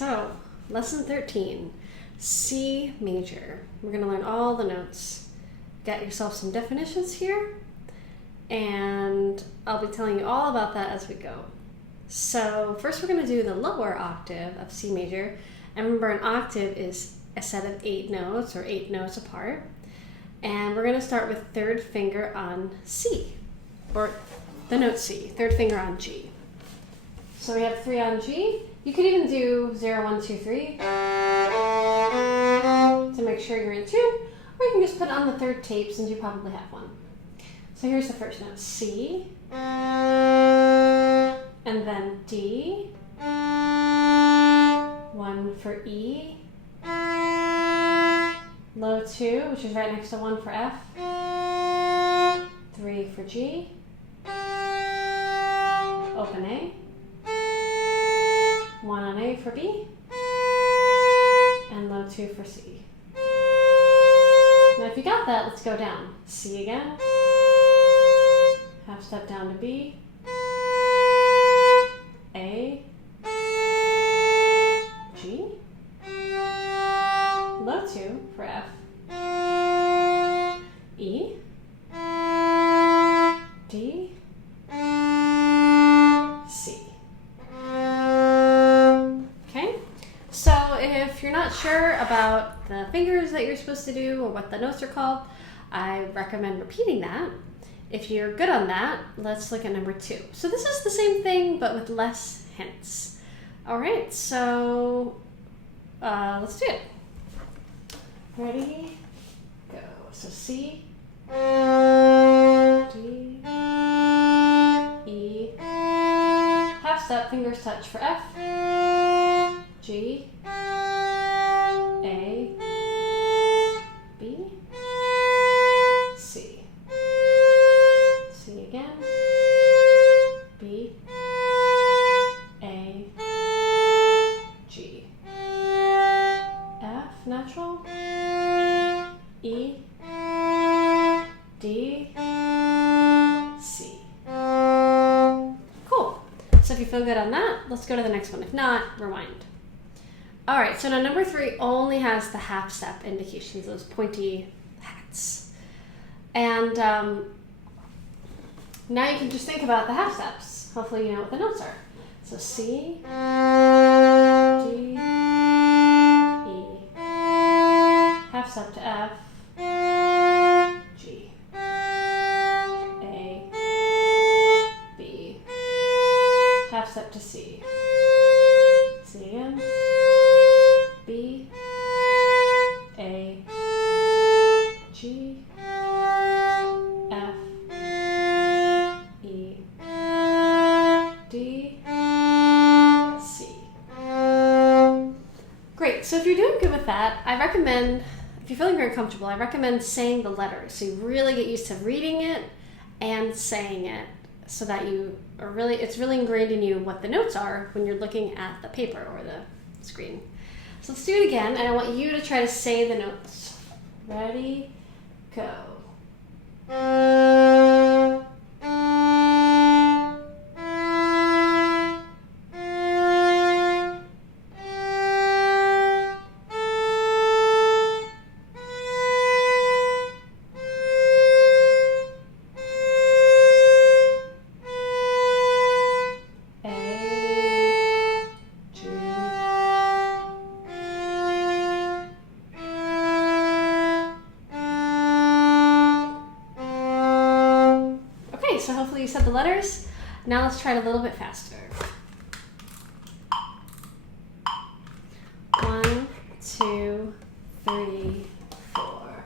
So, lesson 13, C major. We're going to learn all the notes. Get yourself some definitions here, and I'll be telling you all about that as we go. So, first we're going to do the lower octave of C major. And remember, an octave is a set of 8 notes, or 8 notes apart. And we're going to start with third finger on C, or the note C, third finger on G. So we have 3 on G. You could even do 0, 1, 2, 3 to make sure you're in tune, or you can just put it on the third tape since you probably have one. So here's the first note, C, and then D, 1 for E, low 2, which is right next to 1 for F, 3 for G, open A, 1 on A for B, and low 2 for C. Now if you got that, let's go down. C again, half step down to B, A, G, low 2 for F, E, D, C. Okay, so if you're not sure about the fingers that you're supposed to do or what the notes are called, I recommend repeating that. If you're good on that, let's look at number 2. So this is the same thing, but with less hints. All right, so let's do it. Ready? Go. So C, D, E, half step, fingers touch for F, G, A, B, C. C again, B, A, G, F, natural, E, D, C. Cool. So if you feel good on that, let's go to the next one. If not, rewind. All right, so now number 3 only has the half step indications, those pointy hats. And now you can just think about the half steps. Hopefully you know what the notes are. So C, D, E, half step to F, G, A, B, half step to C, C again, B, A, G, F, E, D, C. Great, so if you're doing good with that, I recommend, if you're feeling very comfortable, I recommend saying the letters. So you really get used to reading it and saying it so that it's really ingrained in you what the notes are when you're looking at the paper or the screen. So let's do it again, and I want you to try to say the notes. Ready, go. So hopefully you said the letters. Now let's try it a little bit faster. 1, 2, 3, 4.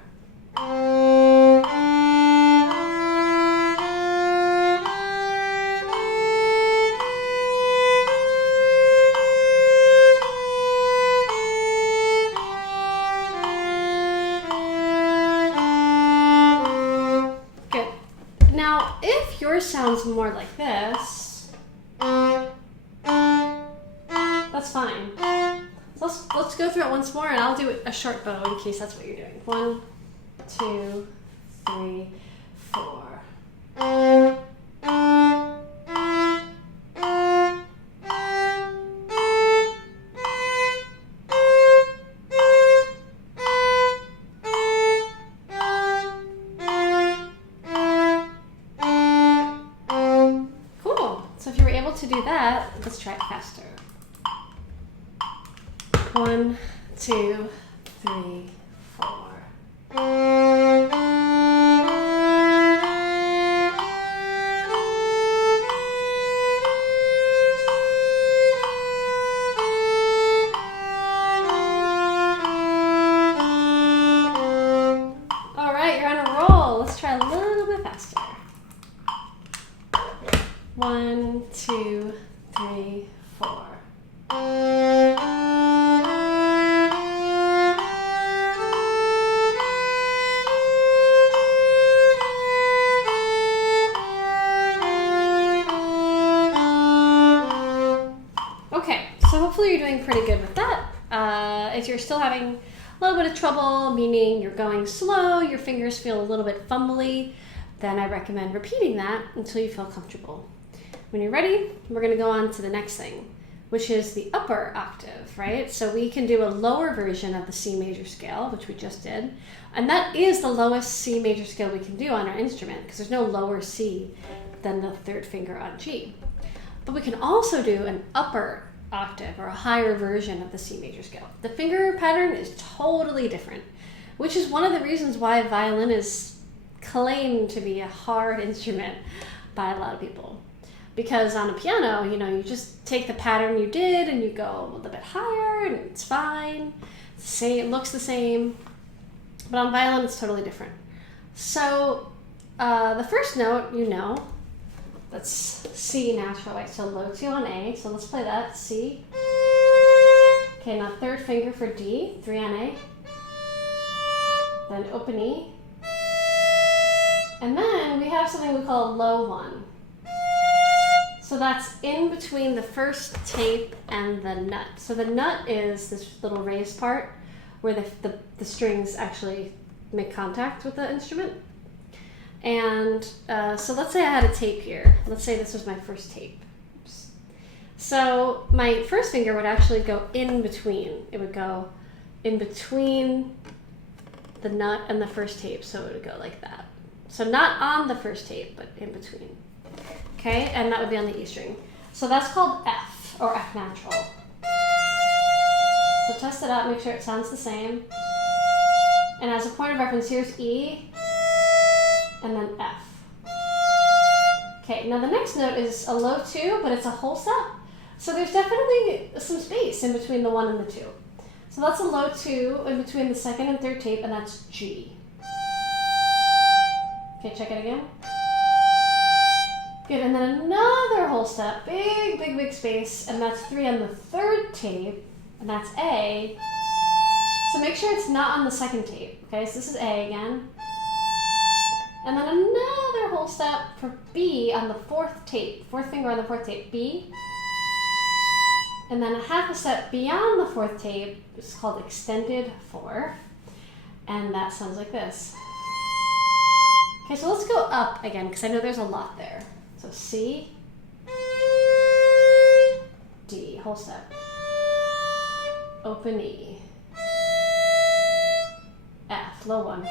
Good. Now, if yours sounds more like this, that's fine. So let's go through it once more, and I'll do a short bow in case that's what you're doing. 1, 2, 3, 4. to do that, let's try it faster. 1, 2, 3, 4. All right, you're on a roll. Let's try a little bit faster. 1, 2, 3, 4. Okay, so hopefully you're doing pretty good with that. If you're still having a little bit of trouble, meaning you're going slow, your fingers feel a little bit fumbly, then I recommend repeating that until you feel comfortable. When you're ready, we're going to go on to the next thing, which is the upper octave, right? So we can do a lower version of the C major scale, which we just did, and that is the lowest C major scale we can do on our instrument because there's no lower C than the third finger on G. But we can also do an upper octave or a higher version of the C major scale. The finger pattern is totally different, which is one of the reasons why violin is claimed to be a hard instrument by a lot of people. Because on a piano, you just take the pattern you did and you go a little bit higher and it's fine. It's the same, it looks the same. But on violin, it's totally different. So the first note, that's C natural, right? So low 2 on A. So let's play that, C. Okay, now third finger for D, 3 on A. Then open E. And then we have something we call a low 1. So that's in between the first tape and the nut. So the nut is this little raised part where the strings actually make contact with the instrument. And so let's say I had a tape here. Let's say this was my first tape. Oops. So my first finger would actually go in between. It would go in between the nut and the first tape. So it would go like that. So not on the first tape, but in between. Okay, and that would be on the E string. So that's called F, or F natural. So test it out, make sure it sounds the same. And as a point of reference, here's E, and then F. Okay, now the next note is a low 2, but it's a whole step. So there's definitely some space in between the 1 and the 2. So that's a low 2 in between the second and third tape, and that's G. Okay, check it again. Good, and then another whole step, big space, and that's 3 on the third tape, and that's A. So make sure it's not on the second tape, okay? So this is A again. And then another whole step for B on the fourth tape, fourth finger on the fourth tape, B. And then a half a step beyond the fourth tape, it's called extended 4, and that sounds like this. Okay, so let's go up again, because I know there's a lot there. So C, D, whole step, open E, F, low 1,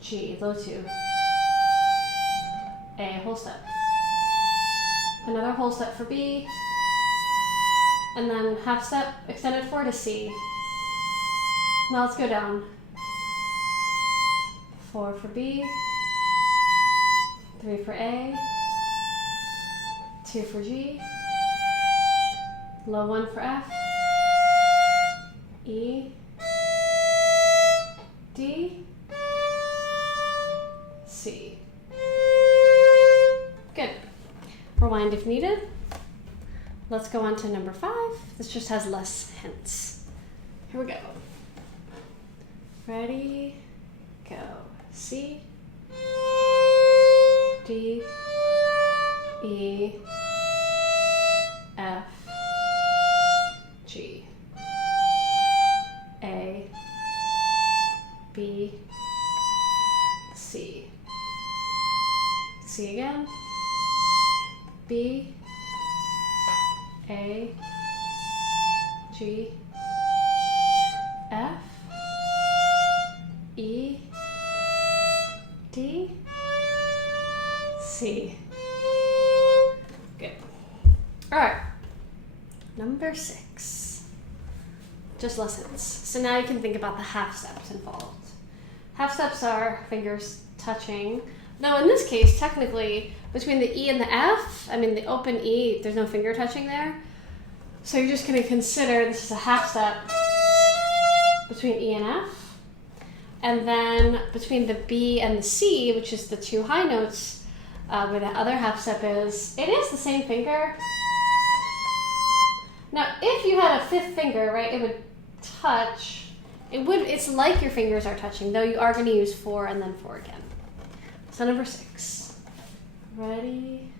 G, low 2, A, whole step, another whole step for B, and then half step, extended 4 to C. Now let's go down. 4 for B, 3 for A, 2 for G, low 1 for F, E, D, C. Good. Rewind if needed. Let's go on to number 5. This just has less hints. Here we go. Ready, go. C, D, E, F, G, A, B, C. C again. B, A, G, F, E, D, C. All right, number 6, just lessons. So now you can think about the half steps involved. Half steps are fingers touching. Though in this case, technically, between the E and the F, I mean the open E, there's no finger touching there. So you're just going to consider this is a half step between E and F. And then between the B and the C, which is the 2 high notes, where the other half step is, it is the same finger. Now, if you had a 5th finger, right, it would touch. It's like your fingers are touching, though you are going to use 4 and then 4 again. So number 6. Ready,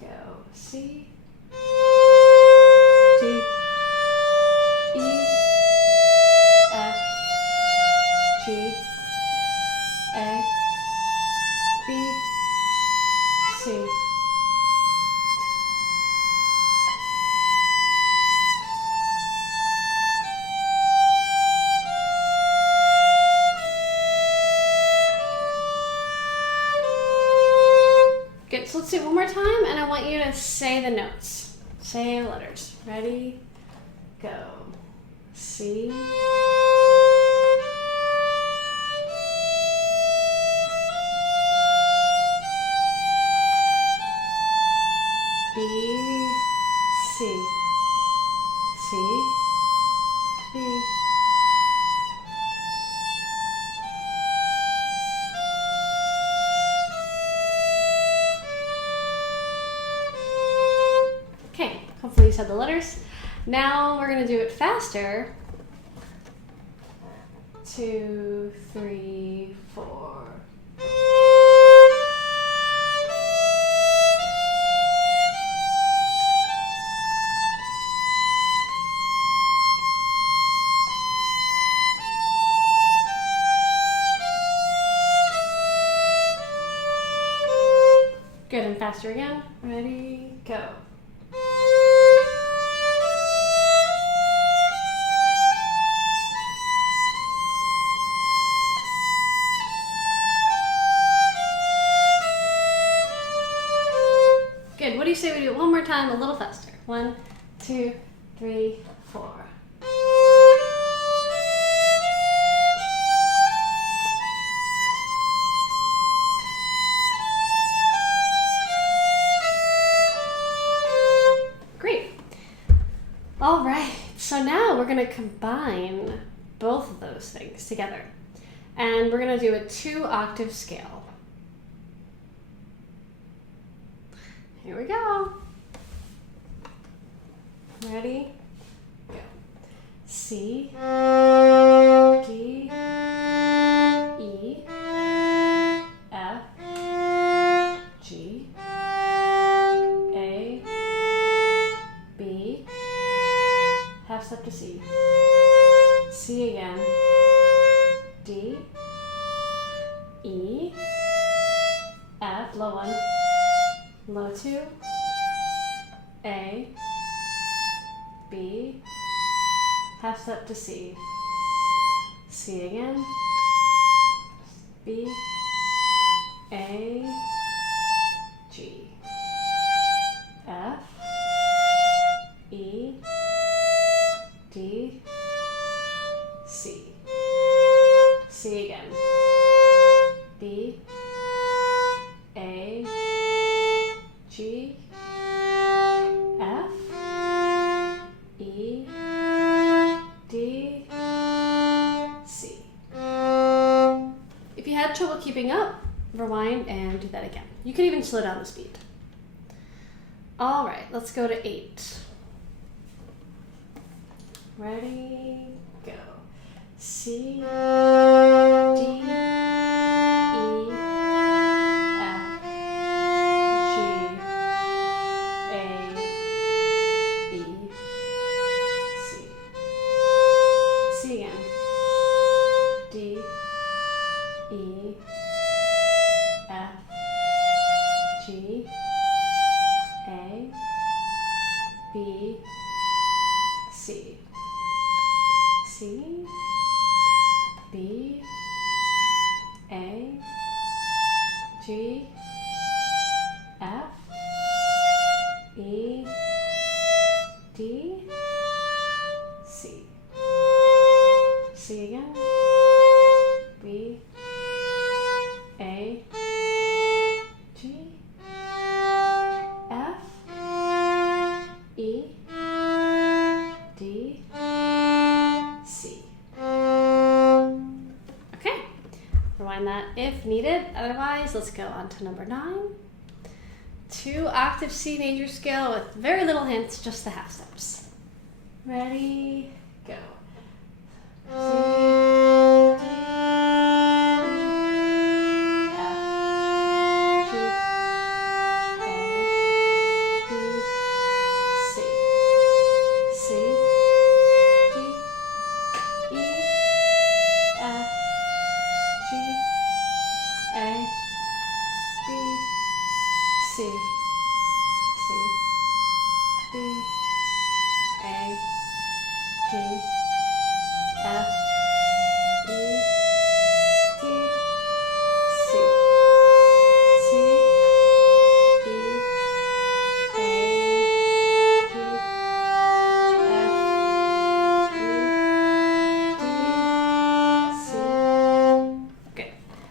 go. C, D, E, F, G, A, B, C. Good, so let's do it one more time, and I want you to say the notes. Say the letters. Ready, go. C, B, C, C, B. Okay, hopefully you said the letters. Now we're going to do it faster. 2, 3, 4. Good, and faster again. Ready, go. Good, what do you say we do it one more time, a little faster? 1, 2, 3, 4. Great. All right, so now we're going to combine both of those things together. And we're going to do a 2-octave scale. Here we go. Ready? Go. C, D, E, F, G, A, B, half step to C, C again, D, E, F, low 1, low 2, A, B, half step to C, C again, B, A, G, F, E, D, C, C again, B, A, G, F, E, D, C. If you had trouble keeping up, rewind and do that again. You can even slow down the speed. All right, let's go to 8. Ready, go. C, D, E, F, G, A, B, C. C again. D, E, F, G, A, B, C. C, B, A, G, F, E, if needed. Otherwise, let's go on to number 9. 2 octave C major scale with very little hints, just the half steps. Ready, go.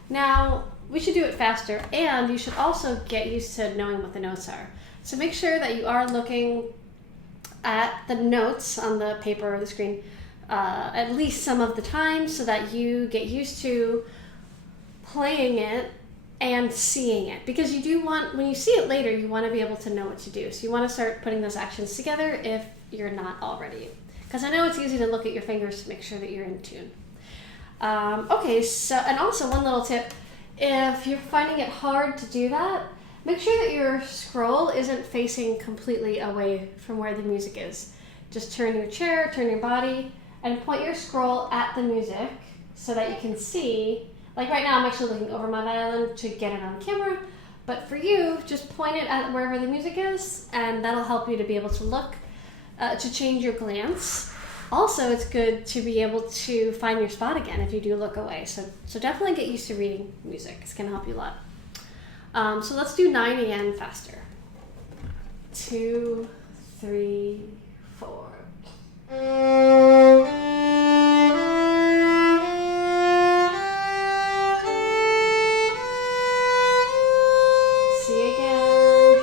Now, we should do it faster, and you should also get used to knowing what the notes are. So make sure that you are looking at the notes on the paper or the screen at least some of the time so that you get used to playing it and seeing it. Because you do want, when you see it later, you want to be able to know what to do. So you want to start putting those actions together if you're not already. Because I know it's easy to look at your fingers to make sure that you're in tune. Okay, so, and also one little tip, if you're finding it hard to do that, make sure that your scroll isn't facing completely away from where the music is. Just turn your chair, turn your body, and point your scroll at the music so that you can see. Like right now, I'm actually looking over my violin to get it on camera, but for you, just point it at wherever the music is, and that'll help you to be able to look, to change your glance. Also, it's good to be able to find your spot again if you do look away. So definitely get used to reading music. It's going to help you a lot. So let's do 9 again faster. 2, 3, 4. C again.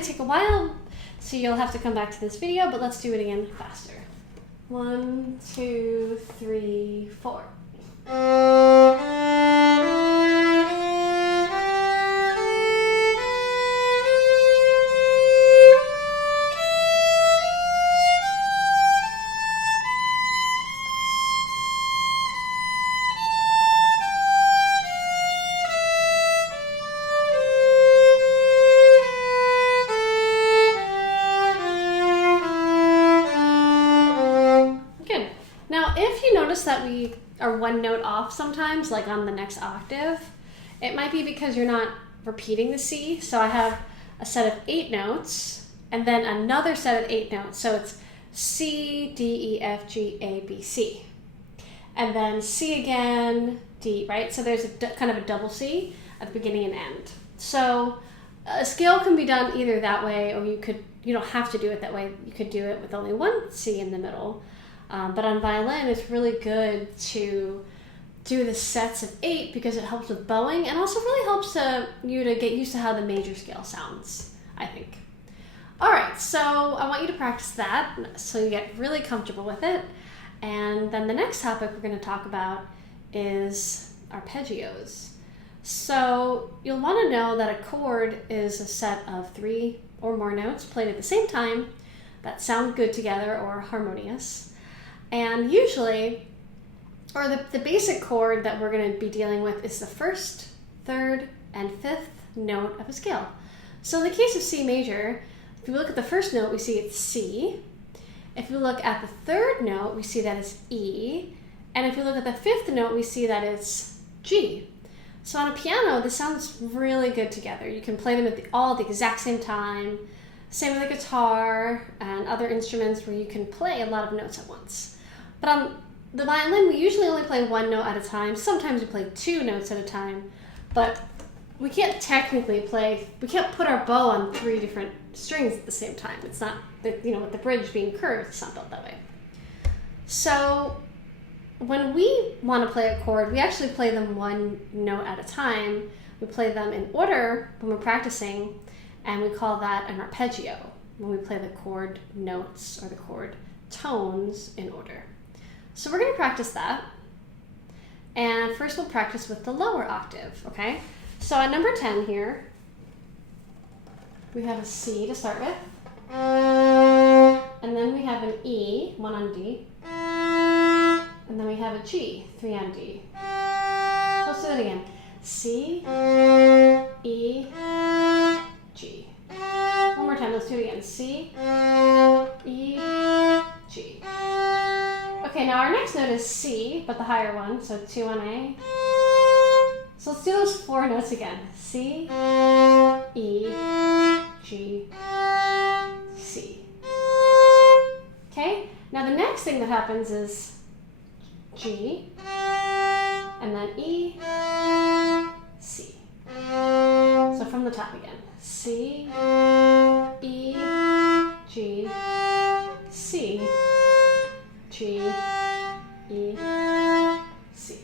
Take a while, so you'll have to come back to this video, but let's do it again faster. 1, 2, 3, 4. That we are one note off sometimes, like on the next octave. It might be because you're not repeating the C. So I have a set of 8 notes and then another set of 8 notes. So it's C, D, E, F, G, A, B, C. And then C again, D, right? So there's kind of a double C at the beginning and end. So a scale can be done either that way, or you don't have to do it that way. You could do it with only one C in the middle. But on violin, it's really good to do the sets of 8 because it helps with bowing and also really helps you to get used to how the major scale sounds, I think. All right, so I want you to practice that so you get really comfortable with it. And then the next topic we're going to talk about is arpeggios. So you'll want to know that a chord is a set of 3 or more notes played at the same time that sound good together or harmonious. And usually, or the basic chord that we're going to be dealing with is the 1st, 3rd, and 5th note of a scale. So in the case of C major, if you look at the 1st note, we see it's C. If you look at the 3rd note, we see that it's E. And if you look at the 5th note, we see that it's G. So on a piano, this sounds really good together. You can play them all at the exact same time. Same with a guitar and other instruments where you can play a lot of notes at once. But on the violin, we usually only play 1 note at a time. Sometimes we play 2 notes at a time. But we can't technically play, we can't put our bow on 3 different strings at the same time. It's not, you know, with the bridge being curved, it's not built that way. So when we want to play a chord, we actually play them 1 note at a time. We play them in order when we're practicing, and we call that an arpeggio, when we play the chord notes or the chord tones in order. So we're going to practice that. And first we'll practice with the lower octave, okay? So at number 10 here, we have a C to start with. And then we have an E, 1 on D. And then we have a G, 3 on D. Let's do that again. C, E, G. One more time, let's do it again. C, E, G. Okay, now our next note is C, but the higher one, so 2 on A. So let's do those 4 notes again. C, E, G, C. Okay, now the next thing that happens is G, and then E, C. So from the top again. C, E, G, C, G, E, C.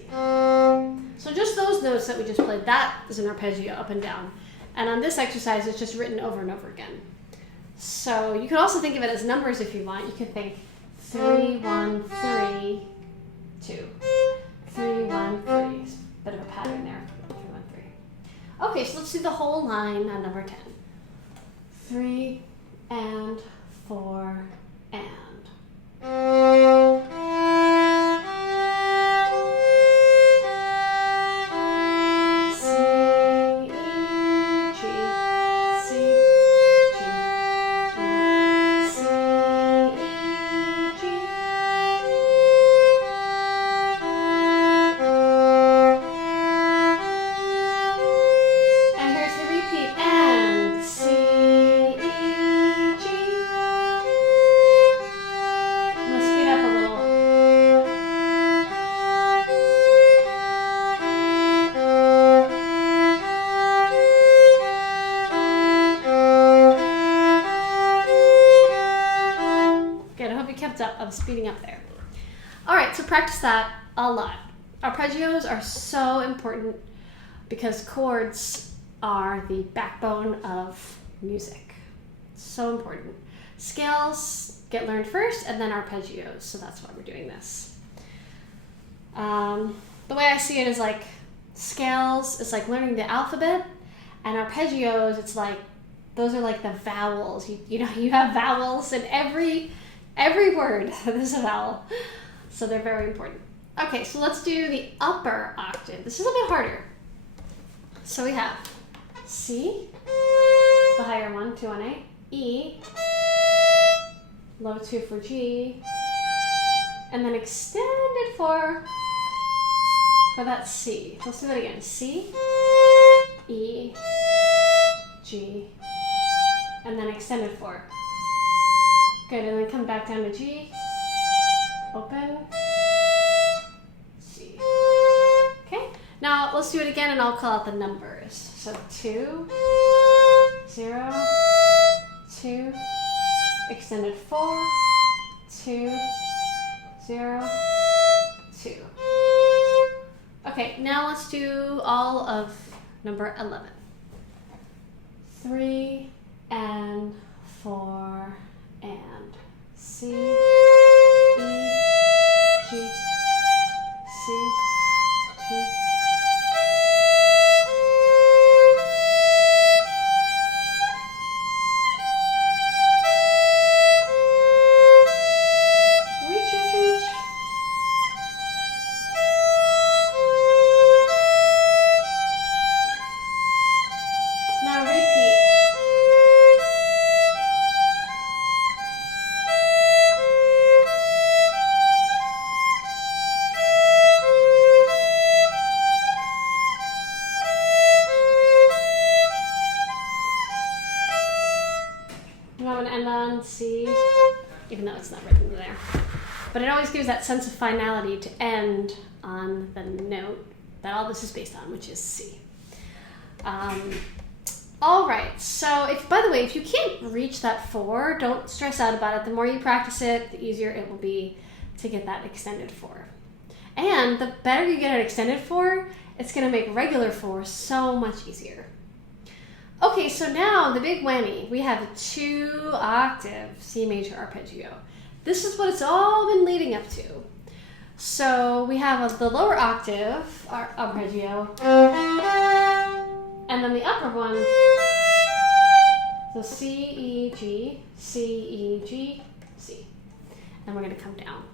So just those notes that we just played, that is an arpeggio up and down. And on this exercise, it's just written over and over again. So you can also think of it as numbers if you want. You can think 3, 1, 3, 2. 3, 1, 3. Bit of a pattern there. 3, 1, 3. Okay, so let's do the whole line on number 10. 3 and 4 and. I'm speeding up there. All right, so practice that a lot. Arpeggios are so important because chords are the backbone of music. So important. Scales get learned first and then arpeggios, so that's why we're doing this. The way I see it is like scales is like learning the alphabet, and arpeggios, it's like, those are like the vowels. You know, you have vowels in every word. There's a vowel. So they're very important. Okay, so let's do the upper octave. This is a bit harder. So we have C, the higher one, 2 on A, E, low 2 for G, and then extended 4 for that C. Let's do that again. C, E, G, and then extended 4. Good, and then come back down to G, open, C. Okay, now let's do it again and I'll call out the numbers. So 2, 0, 2, extended 4, 2, 0, 2. Okay, now let's do all of number 11. 3 and 4 and C, E, G, C, G. Reach. Now repeat. C, even though it's not written there. But it always gives that sense of finality to end on the note that all this is based on, which is C. All right, so by the way, if you can't reach that 4, don't stress out about it. The more you practice it, the easier it will be to get that extended 4. And the better you get at extended 4, it's going to make regular 4 so much easier. Okay, so now the big whammy. We have a 2-octave C major arpeggio. This is what it's all been leading up to. So we have the lower octave arpeggio, and then the upper one, so C, E, G, C, E, G, C. And we're going to come down.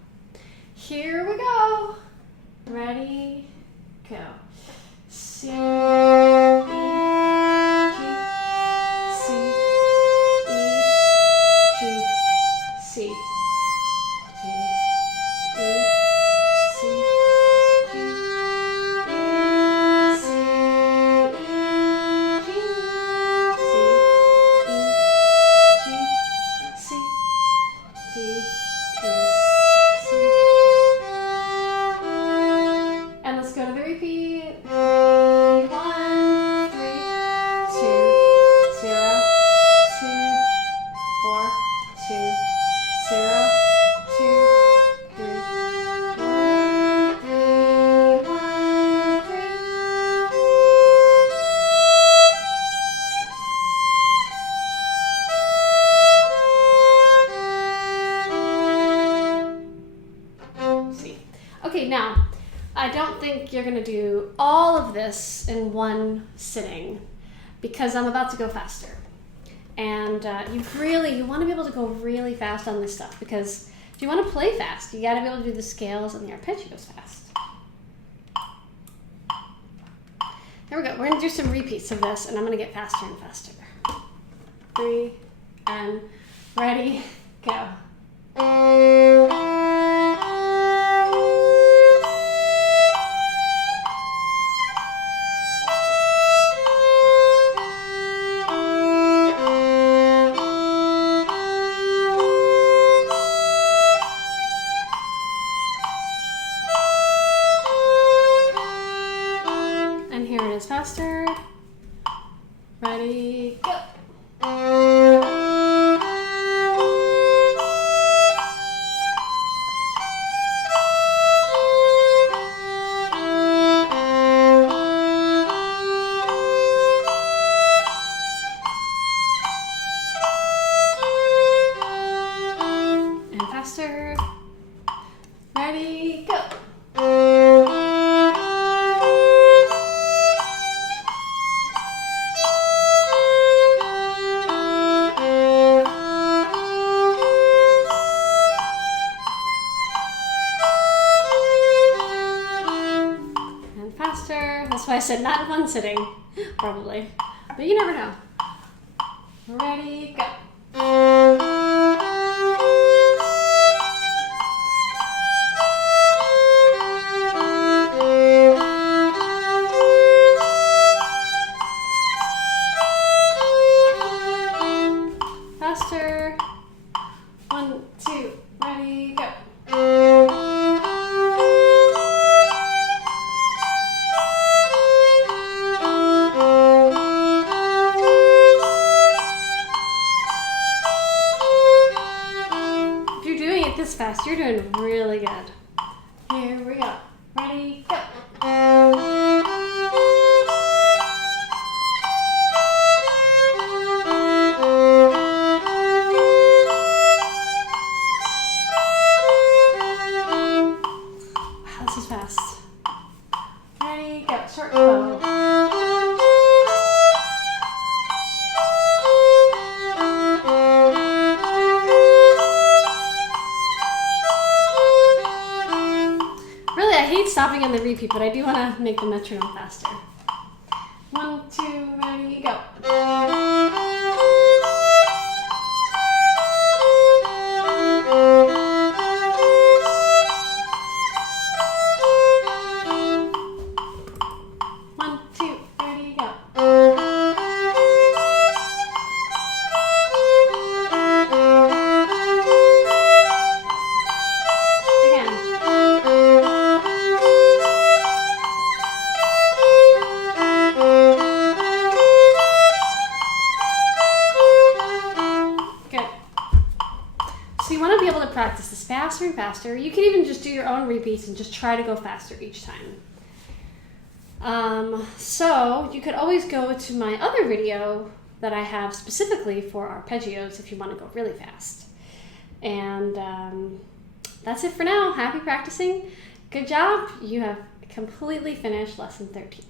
Here we go. Ready, go. C, E, G, C, E, G, C, G, E, C, G, E, C, E, G, C, E, G, C, G, C. And let's go to the repeat. 1, 3, 2, 0, 2, 4, 2, 0, 2, 3, 1, 3, 1, 3. See. Okay, now I don't think you're gonna do all of this in one sitting because I'm about to go faster. And you want to be able to go really fast on this stuff because if you want to play fast, you got to be able to do the scales and the arpeggios fast. There we go. We're going to do some repeats of this and I'm going to get faster and faster. 3, and ready, go. Faster. Ready, go. And faster. Ready, go. That's why I said not in one sitting, probably. But you never know. Ready, go. Faster. 1, 2, ready, go. This fast, you're doing really good. Here we go. Ready, go. Wow, this is fast. Ready, go. Short bow. Stopping on the repeat, but I do want to make the metronome faster. 1, 2, ready, go. So you want to be able to practice this faster and faster. You can even just do your own repeats and just try to go faster each time. So you could always go to my other video that I have specifically for arpeggios if you want to go really fast. And that's it for now. Happy practicing. Good job. You have completely finished lesson 13.